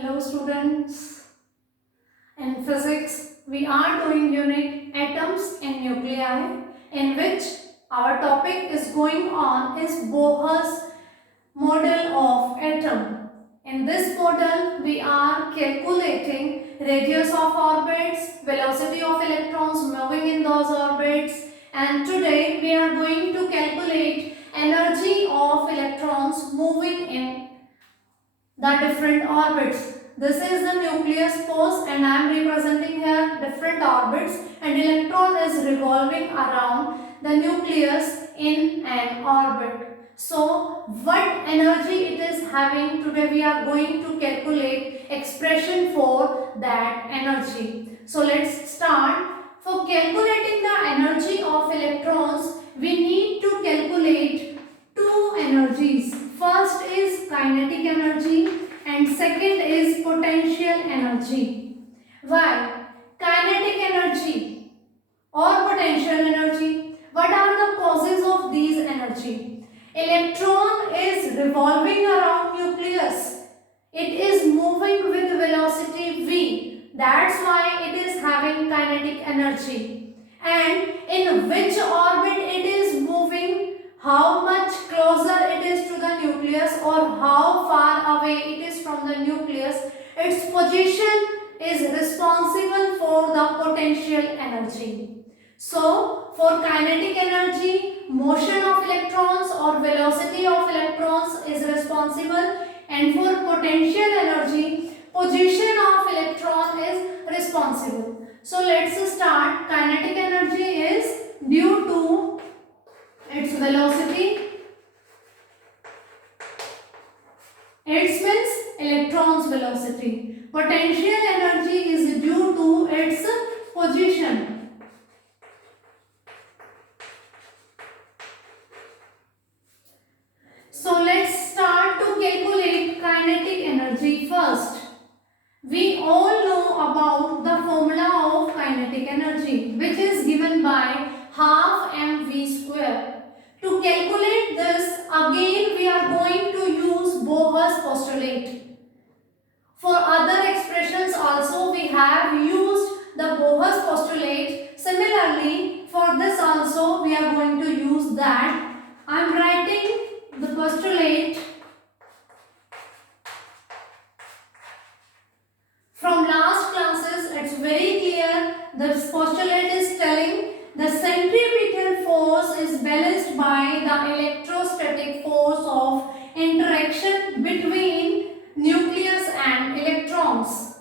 Hello students. In physics, we are doing unit atoms and nuclei, in which our topic is going on is Bohr's model of atom. In this model, we are calculating radius of orbits, velocity of electrons moving in those orbits, and today we are going to calculate energy of electrons moving in the different orbits. This is the nucleus pose and I am representing here different orbits, and electron is revolving around the nucleus in an orbit. So what energy it is having, today we are going to calculate expression for that energy. So let's start. For calculating the energy of electrons, we need to calculate two energies. First is kinetic energy and second is potential energy. Why? Kinetic energy or potential energy. What are the causes of these energy? Electron is revolving around nucleus. It is moving with velocity v. That's why it is having kinetic energy. And in which orbit it is moving, how much closer it is to the nucleus or how far away it is from the nucleus, its position is responsible for the potential energy. So, for kinetic energy, motion of electrons or velocity of electrons is responsible, and for potential energy, position of electron is responsible. So, let's start. Kinetic energy is due to its velocity. It means electron's velocity. Potential energy is due to its position. So let's start to calculate kinetic energy first. We all know about the formula of kinetic energy, which is given by half mv square. To calculate this, again we are going to use Bohr's postulate. For other expressions also we have used the Bohr's postulate. Similarly, for this also we are going to use that. I am writing the postulate. From last classes, it's very clear. The postulate is telling the centripetal force is balanced by the electrostatic force of interaction between nucleus and electrons.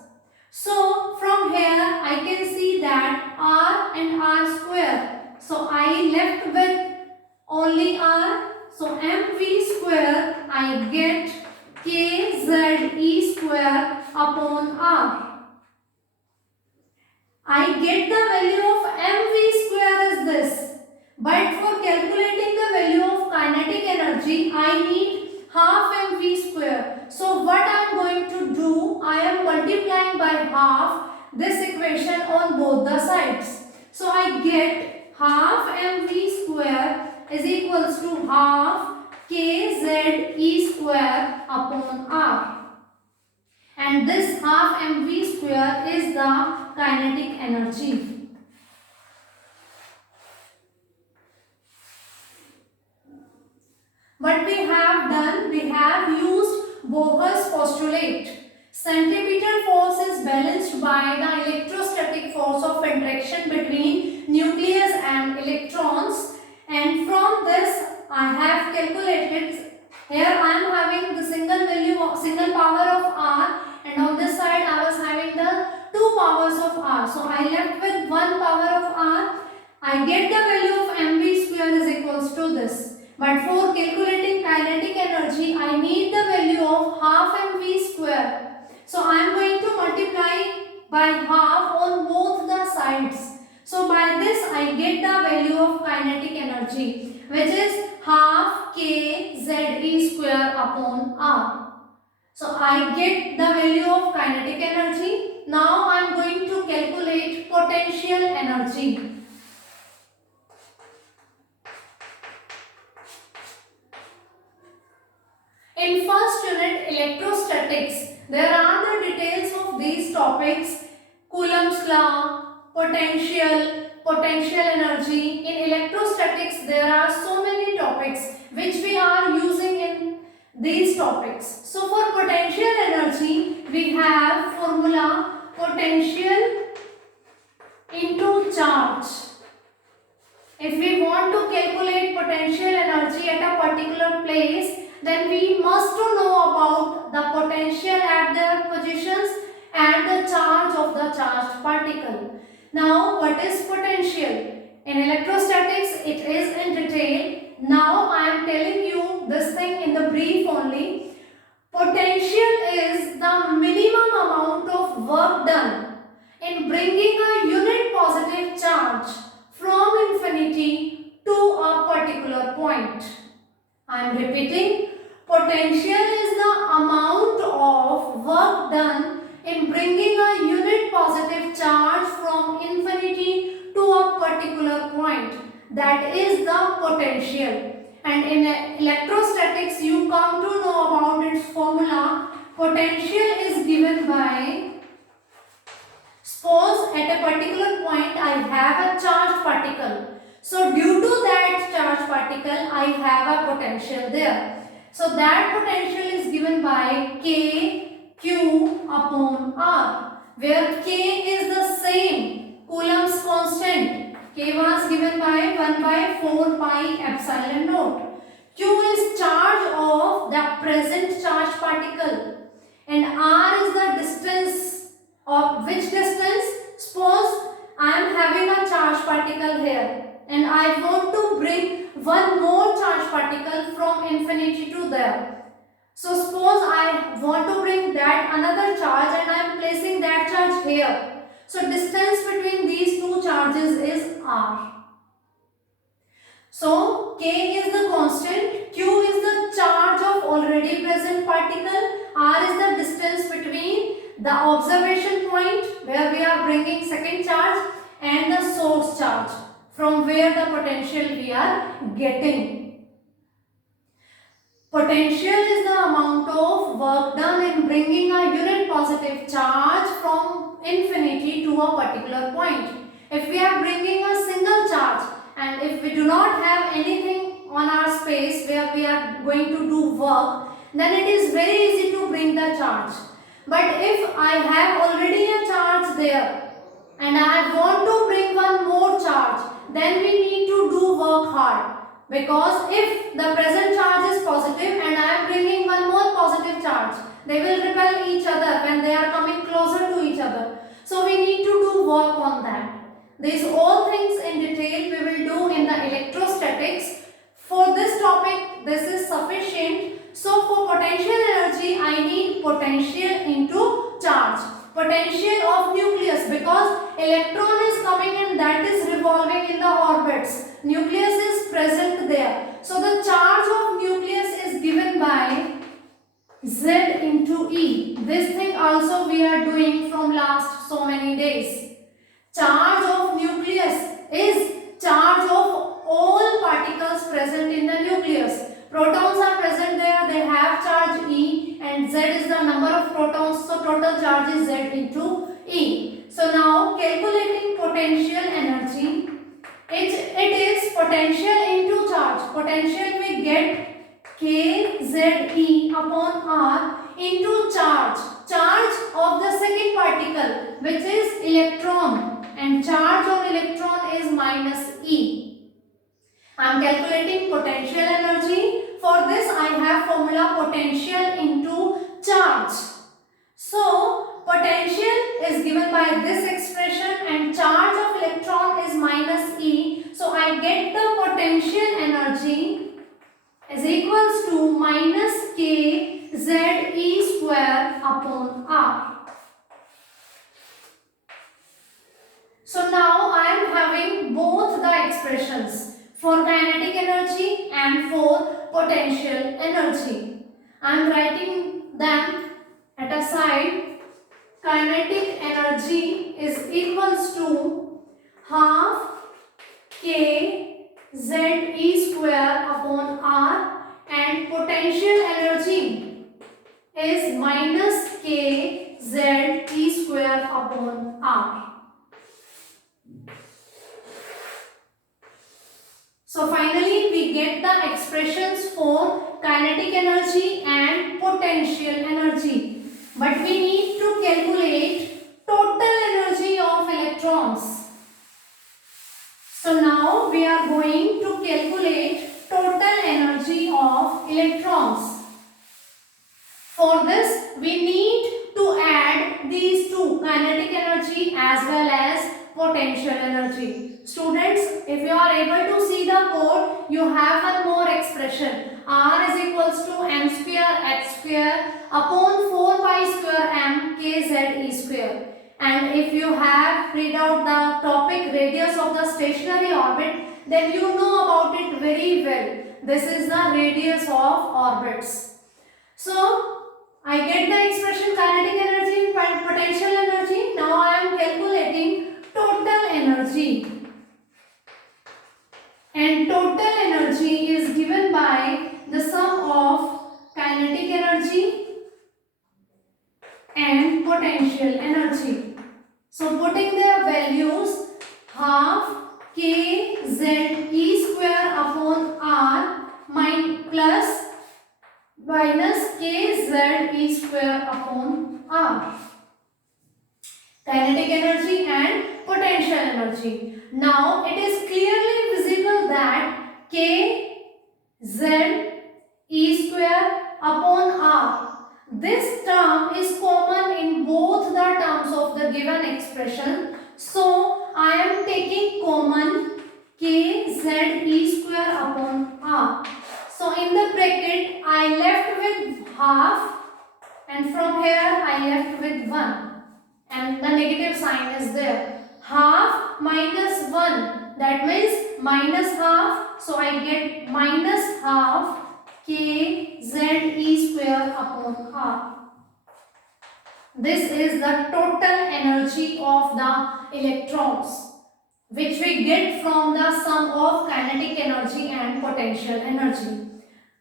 So from here I can see that R and R square. So I left with only R. So mv square I get kze square upon R. I get the value of mv square is this. But for calculating the value of kinetic energy, I need half mv square. So what I am going to do, I am multiplying by half this equation on both the sides. So I get half mv square is equals to half kze square upon R. And this half mv square is the kinetic energy. What we have done, we have used Bohr's postulate. Centripetal force is balanced by the electrostatic force of interaction between nucleus and electrons, and from this I have calculated. Here I am having the single power of R, and on this side I was having the two powers of R. So I left with one power of R. I get the value of mv square is equals to this. But for calculating kinetic energy, I need the value of half mv square. So I am going to multiply by half on both the sides. So by this I get the value of kinetic energy, which is half kze square upon R. So I get the value of kinetic energy. Now I am going to calculate potential energy. In first unit electrostatics, There are the details of these topics: Coulomb's law, potential energy. In electrostatics, there are so many topics which we are using in these topics. So for potential energy, we have formula potential into charge. If we want to calculate potential energy at a particular place, then we must to know about the potential at their positions and the charge of the charged particle. Now, what is potential? In electrostatics, it is in detail. Now, I am telling you this thing in the brief only. Potential is the minimum amount of work done in bringing a unit positive charge from infinity to a particular point. I am repeating, potential is the amount of work done in bringing a unit positive charge from infinity to a particular point. That is the potential. And in electrostatics, you come to know about its formula. Potential is given by, suppose at a particular point I have a charged particle. So due to that charged particle, I have a potential there. So that potential is given by K Q upon R, where K is the same, Coulomb's constant. K was given by 1 by 4 pi epsilon naught. Q is charge of the present charged particle, and R is the distance. Of which distance? Suppose I am having a charged particle here and I want to bring one more charged particle from infinity to there. So suppose I want to bring that another charge and I am placing that charge here. So distance between these two charges is R. So K is the constant, Q is the charge of already present particle, R is the distance between the observation point where we are bringing second charge and the source charge from where the potential we are getting. Potential is the amount of work done in bringing a unit positive charge from infinity to a particular point. If we are bringing a single charge and if we do not have anything on our space where we are going to do work, then it is very easy to bring the charge. But if I have already a charge there and I want to bring one more charge, then we need to do work hard. Because if the present charge is positive and I am bringing one more positive charge, they will repel each other when they are coming closer to each other. So we need to do work on that. These all things in detail we will do in the electrostatics. For this topic, this is sufficient. So for potential energy, I need potential into charge. Potential of nucleus, because electron is coming and that is revolving in the orbits. Nucleus is present there. So the charge of nucleus is given by Z into E. This thing also we are doing from last so many days. Charge of nucleus is charge of all particles present in the nucleus. Protons are present there, they have charge E, and Z is the number of protons, so total charge is Z into E. So now calculating potential energy, it is potential into charge. Potential we get KZE upon R into charge. Charge of the second particle, which is electron, and charge on electron is minus E. I am calculating potential energy. For this I have formula potential into charge. So potential is given by this expression and charge of electron is minus E. So I get the potential energy is equals to minus K Z E square upon R. So now I am having both the expressions for kinetic energy and for potential energy. I am writing them at a side. Kinetic energy is equals to half K Z E square upon R, and potential energy is minus K kinetic energy and potential energy. But we need to calculate total energy of electrons. So now we are going to calculate total energy of electrons. For this, we need to add these two, kinetic energy as well as potential energy. Students, if you are able to see the board, you have one more expression. R is equals to m square h square upon 4 pi square m kz e square. And if you have read out the topic radius of the stationary orbit, then you know about it very well. This is the radius of orbits. So, I get the expression kinetic energy and potential energy. Now I am calculating total energy. And total energy is given by the sum of kinetic energy and potential energy. So putting their values, half kz e square upon r plus minus kz e square upon r. Kinetic energy and potential energy. Now it is clearly visible that kz e square upon r. This term is common in both the terms of the given expression. So I am taking common kz e square upon r. So in the bracket I left with half and from here I left with 1 and the negative sign is there. Half minus 1, that means minus half, so I get minus half kz e square upon r. This is the total energy of the electrons, which we get from the sum of kinetic energy and potential energy.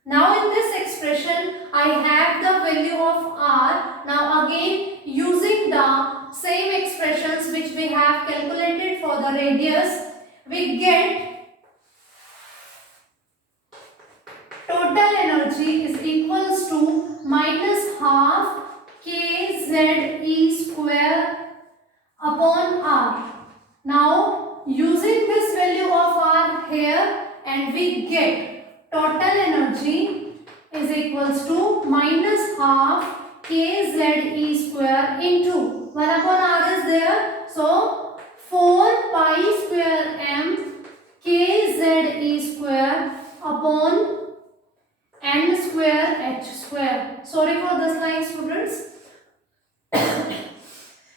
Now in this expression, I have the value of r. Now again, using the same expressions which we have calculated for the radius, we get total energy is equals to minus half kz e square upon r. Now using this value of r here, and we get total energy is equals to minus half kz e square into 1 upon r is there. So 4 pi square m kz e square upon n square h square. Sorry for this line, students.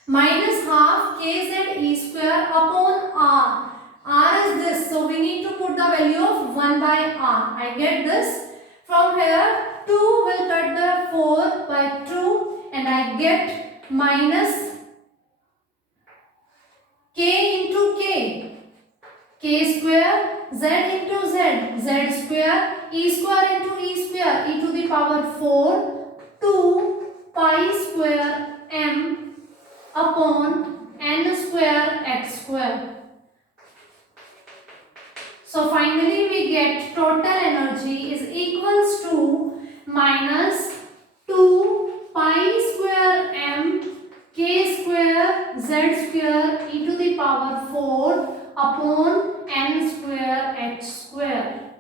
Minus half kz e square upon r. R is this, so we need to put the value of 1 by r. I get this. From here, 2 will cut the 4 by 2 and I get minus k into k. K square, z into z, z square, e square into e square, e to the power 4, 2 pi square m upon n square x square. So finally we get total energy is equals to minus 2 pi square m k square z square e to the power 4 upon n square h square,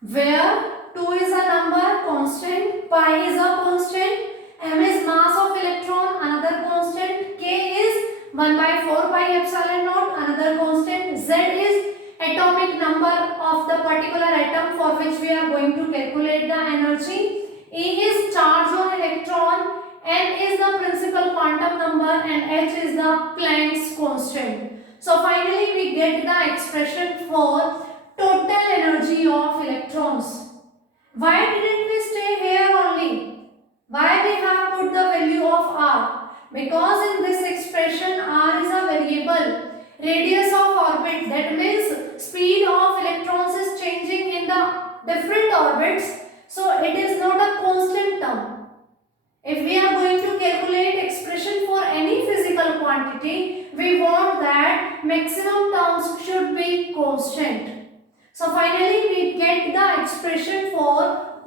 where 2 is a number constant, pi is a constant, m is mass of electron, another constant, k is 1 by 4 pi epsilon naught, another constant, z is atomic number of the particular atom for which we are going to calculate the energy, E is charge on electron, n is the principal quantum number and h is the Planck's constant. So finally we get the expression for total energy of electrons. Why didn't we stay here only? Why we have put the value of r? Because in this expression r is a variable. Radius of orbit, that means speed of electrons is changing in the different orbits. So it is not a constant term. If we are going to calculate expression for any physical quantity, we want that maximum terms should be constant. So finally we the expression for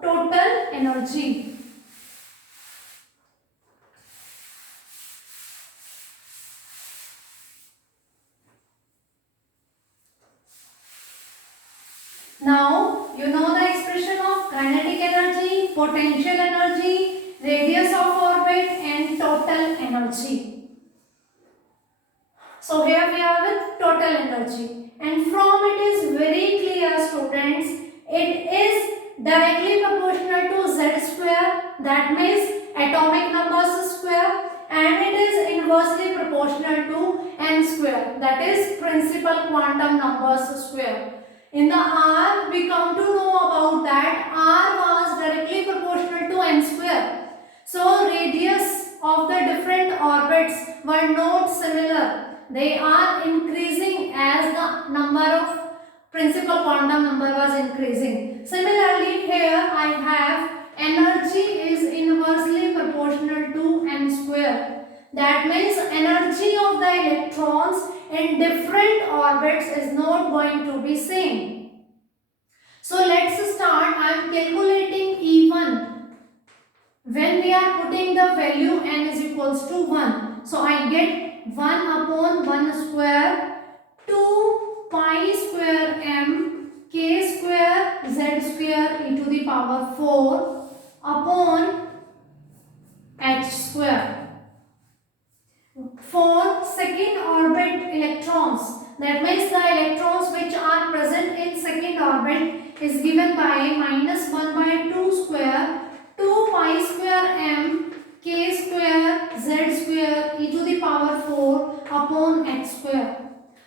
total energy. Now, you know the expression of kinetic energy, potential energy, radius of orbit and total energy. So here we are with total energy, and from it is very clear, students, it is directly proportional to z square, that means atomic numbers square, and it is inversely proportional to n square, that is principal quantum numbers square. In the R, we come to know about that R was directly proportional to n square. So radius of the different orbits were not similar. They are increasing as the number of principal quantum number was increasing. Similarly, here I have energy is inversely proportional to n square. That means energy of the electrons in different orbits is not going to be same. So let's start. I am calculating E1. When we are putting the value n is equals to 1. So I get 1 upon 1 square 2 pi square m k square z square e to the power 4 upon h square. For second orbit electrons, that means the electrons which are present in second orbit is given by minus 1 by 2 square 2 pi square m k square z square e to the power 4 upon h square.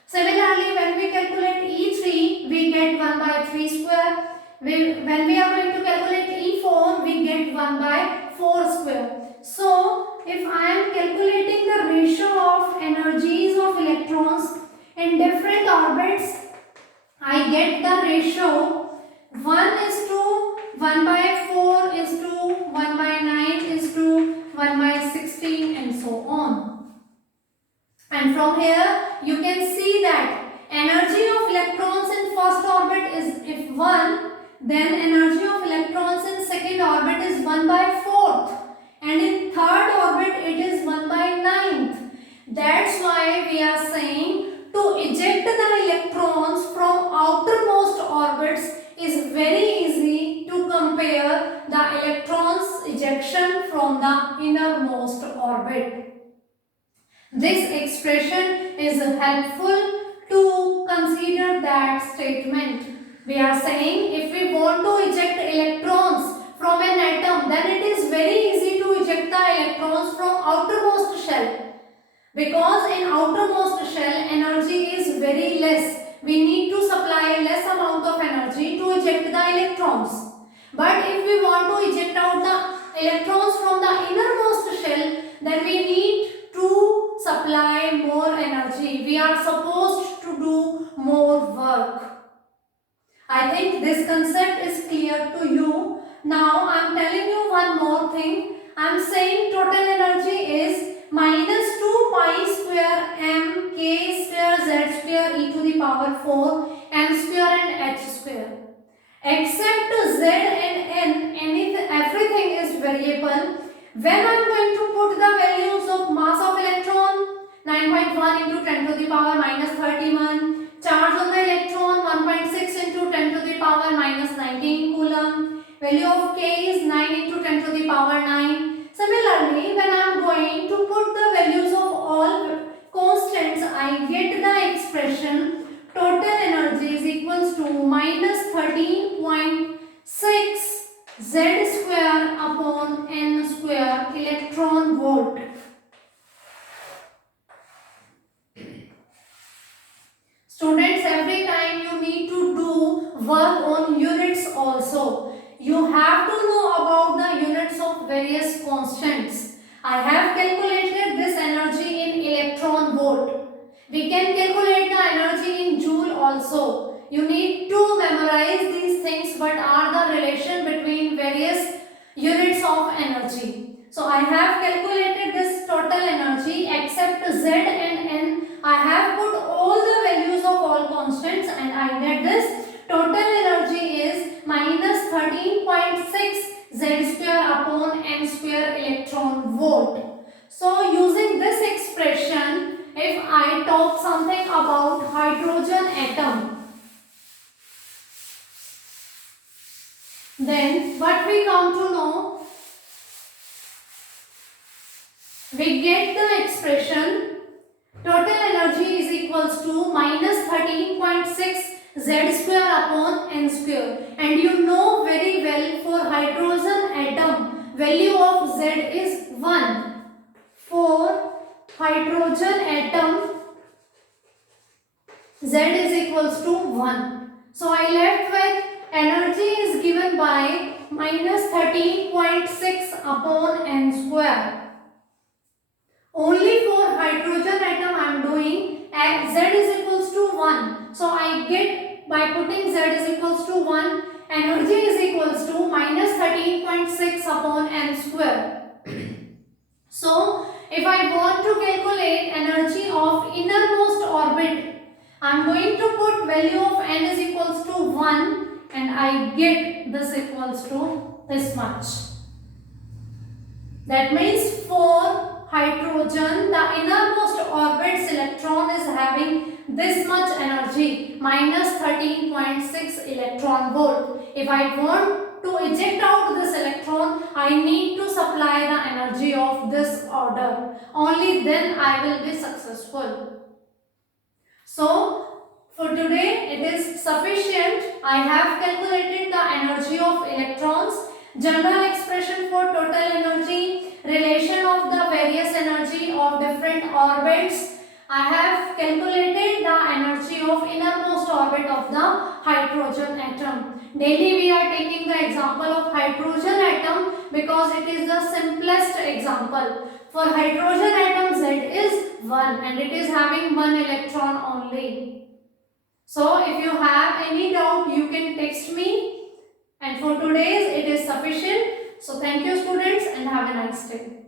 Similarly, when we calculate E3, we get 1 by 3 square. When we are going to calculate E4, we get 1 by 4 square. So, if I am calculating the ratio of energies of electrons in different orbits, I get the ratio 1 is to 1 by 4 is to 1 by 9 is to 1 by 16 and so on. And from here you can see that energy of electrons in first orbit is if 1, then energy of electrons in second orbit is 1 by 4th. And in third orbit it is 1 by 9th. That's why we are saying to eject the electrons from outermost orbits is very easy to compare the electrons ejection from the innermost orbit. This expression is helpful to consider that statement. We are saying if we want to eject electrons from an atom, then it is very easy to eject the electrons from outermost shell. Because in outermost shell energy is very less. We need to supply less amount of energy to eject the electrons. But if we want to eject out the electrons from the innermost shell, then we need to supply more energy. We are supposed to do more work. I think this concept is clear to you. Now I am telling you one more thing. I am saying total energy is minus 2 pi square m k square z square e to the power 4 m square and h square. Except z and n, everything is variable. When I am going to put the values of mass of electron 9.1 into 10 to the power minus 31, charge on the electron 1.6 into 10 to the power minus 19 coulomb, value of k is 9 into 10 to the power 9. Similarly, when I am going to put the values of all constants, I get the expression total energy is equals to minus 13.6 z square upon n square electron volt. Students, every time you need to do work on units also. You have to know about the units of various constants. I have calculated this energy in electron volt. We can calculate the energy in joule also. You need to memorize these things. What are the relation between various units of energy? So I have calculated this total energy except z and n. I have put all the values of all constants and I get this total energy is minus Then what we come to know, we get the expression total energy is equals to minus 13.6 Z square upon N square. And you know very well, for hydrogen atom value of Z is 1. For hydrogen atom Z is equals to 1. So I left with energy is given by minus 13.6 upon N square. Only for hydrogen atom I am doing Z is equals to 1. So I get, by putting Z is equals to 1, energy is equals to minus 13.6 upon N square. So if I want to calculate energy of innermost orbit, I am going to put value of N is equals to 1 and I get this equals to this much. That means for hydrogen, the innermost orbit's electron is having this much energy, minus 13.6 electron volt. If I want to eject out this electron, I need to supply the energy of this order. Only then I will be successful. So for today it is sufficient. I have calculated the energy of electrons, general expression for total energy, relation of the various energy of different orbits. I have calculated the energy of innermost orbit of the hydrogen atom. Daily we are taking the example of hydrogen atom because it is the simplest example. For hydrogen atom Z is 1 and it is having 1 electron only. So if you have any doubt, you can text me, and for today's it is sufficient. So thank you students and have a nice day.